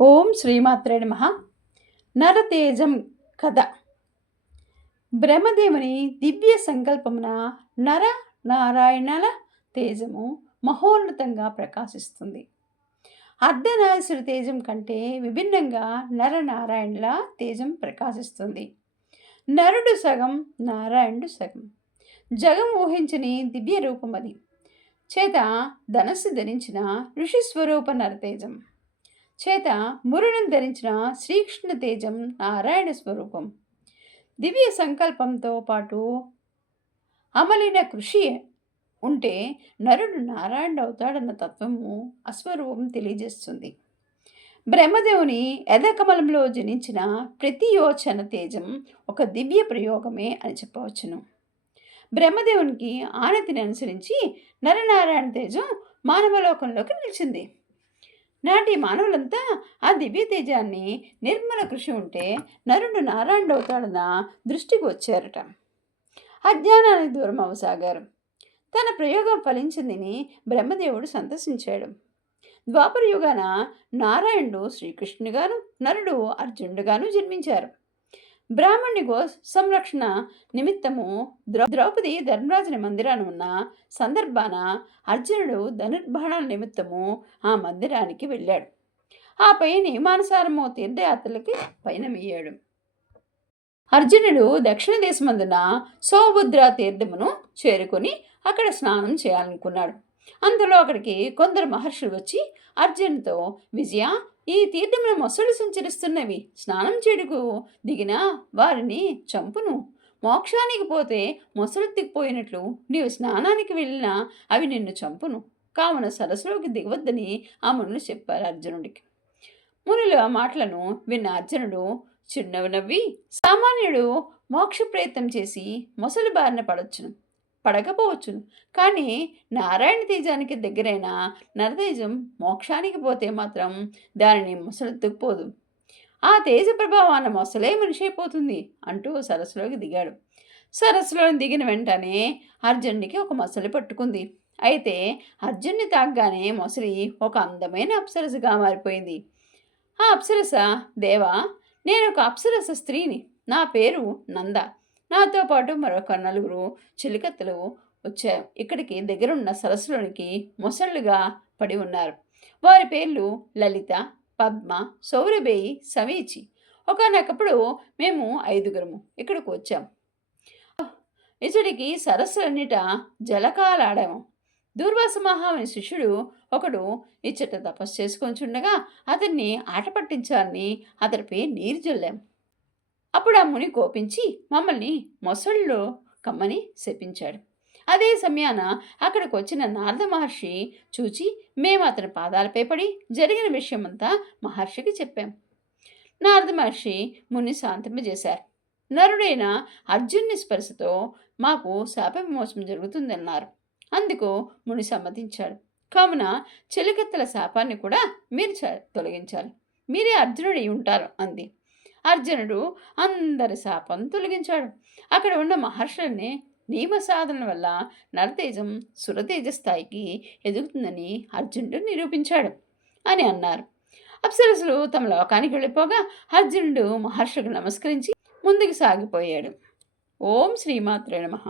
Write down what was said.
ఓం శ్రీమాత్రే నమః. నరతేజం కథ. బ్రహ్మదేవుని దివ్య సంకల్పమున నర నారాయణల తేజము మహోన్నతంగా ప్రకాశిస్తుంది. అర్ధనారీశ్వర తేజం కంటే విభిన్నంగా నరనారాయణుల తేజం ప్రకాశిస్తుంది. నరుడు సగం, నారాయణుడు సగం. జగం ఊహించని దివ్య రూపం అది. చేత ధనస్సు ధరించిన ఋషి స్వరూప నరతేజం, చేత మురుడును ధరించిన శ్రీకృష్ణ తేజం నారాయణ స్వరూపం. దివ్య సంకల్పంతో పాటు అమలిన కృషి ఉంటే నరుడు నారాయణుడు అవుతాడన్న తత్వము అస్వరూపం తెలియజేస్తుంది. బ్రహ్మదేవుని ఎదకమలంలో జనించిన ప్రతి యోచన తేజం ఒక దివ్య ప్రయోగమే అని చెప్పవచ్చును. బ్రహ్మదేవునికి ఆనతిని అనుసరించి నరనారాయణ తేజం మానవలోకంలోకి నిలిచింది. నాటి మానవులంతా ఆ దివ్య తేజాన్ని నిర్మల కృషి ఉంటే నరుడు నారాయణుడు అవుతాడన్న దృష్టికి వచ్చారట. అజ్ఞానానికి దూరం అవసాగారు. తన ప్రయోగం ఫలించిందని బ్రహ్మదేవుడు సంతసించాడు. ద్వాపర యుగాన నారాయణుడు శ్రీకృష్ణుగాను, నరుడు అర్జునుడుగాను జన్మించారు. బ్రాహ్మణుని గో సంరక్షణ నిమిత్తము ద్రౌపది ధర్మరాజుని మందిరాన్ని ఉన్న సందర్భాన అర్జునుడు ధనుర్బాణాల నిమిత్తము ఆ మందిరానికి వెళ్ళాడు. ఆపై నియమానుసారము తీర్థయాత్రలకి పయనమయ్యాడు. అర్జునుడు దక్షిణ దేశమందున సౌభద్ర తీర్థమును చేరుకొని అక్కడ స్నానం చేయాలనుకున్నాడు. అందులో అక్కడికి కొందరు మహర్షులు వచ్చి అర్జునుడితో, విజయ, ఈ తీర్థమును మొసళ్ళు సంచరిస్తున్నవి, స్నానం చేడుకు దిగిన వారిని చంపును. మోక్షానికి పోతే మొసలెత్తికిపోయినట్లు నీవు స్నానానికి వెళ్ళినా అవి నిన్ను చంపును. కావున సరస్సులోకి దిగవద్దని ఆ మునులు చెప్పారు అర్జునుడికి. మునులు ఆ మాటలను విన్న అర్జునుడు చిరునవ్వు నవ్వి, సామాన్యుడు మోక్ష ప్రయత్నం చేసి మొసలి బారిన పడకపోవచ్చును, కానీ నారాయణ తేజానికి దగ్గరైన నరతేజం మోక్షానికి పోతే మాత్రం దానిని మొసలెత్తుకుపోదు. ఆ తేజ ప్రభావాన మొసలే మనిషి అయిపోతుంది అంటూ సరస్సులోకి దిగాడు. సరస్సులో దిగిన వెంటనే అర్జునుడికి ఒక మొసలి పట్టుకుంది. అయితే అర్జున్ని తాగ్గానే మొసలి ఒక అందమైన అప్సరసగా మారిపోయింది. ఆ అప్సరస, దేవా, నేను ఒక అప్సరస స్త్రీని, నా పేరు నంద, నాతో పాటు మరొక 4 చిలికత్తలు వచ్చారు. ఇక్కడికి దగ్గరున్న సరస్సులోనికి మొసళ్ళుగా పడి ఉన్నారు. వారి పేర్లు లలిత, పద్మ, సౌరభేయి, సమీచి. ఒకనొకప్పుడు మేము 5గురము ఇక్కడికి వచ్చాం. ఇతడికి సరస్సులన్నిట జలకాలాడాము. దూర్వాస మహాముని శిష్యుడు ఒకడు ఇచ్చట తపస్సు చేసుకొని చుండగా అతన్ని ఆట పట్టించాలని అతడిపై నీరు జల్లాం. అప్పుడు ఆ ముని కోపించి మమ్మల్ని మొసళ్ళు కమ్మని శపించాడు. అదే సమయాన అక్కడికి వచ్చిన నారద మహర్షి చూచి మేము అతని పాదాలపై పడి జరిగిన విషయమంతా మహర్షికి చెప్పాం. నారద మహర్షి ముని శాంతింపజేశారు. నరుడైన అర్జున్ని స్పర్శతో మాకు శాప విమోచనం జరుగుతుందన్నారు. అందుకు ముని సమ్మతించాడు. కావున చెలికత్తెల శాపాన్ని కూడా మీరు తొలగించాలి, మీరే అర్జునుడు అయి ఉంటారు అంది. అర్జునుడు అందరి శాపం తొలగించాడు. అక్కడ ఉన్న మహర్షుల్ని నియమ సాధన వల్ల నరతేజం సురతేజ స్థాయికి ఎదుగుతుందని అర్జునుడు నిరూపించాడు అని అన్నారు. అప్సరసులు తమ లోకానికి వెళ్ళిపోగా అర్జునుడు మహర్షులకు నమస్కరించి ముందుకు సాగిపోయాడు. ఓం శ్రీమాత్రే నమః.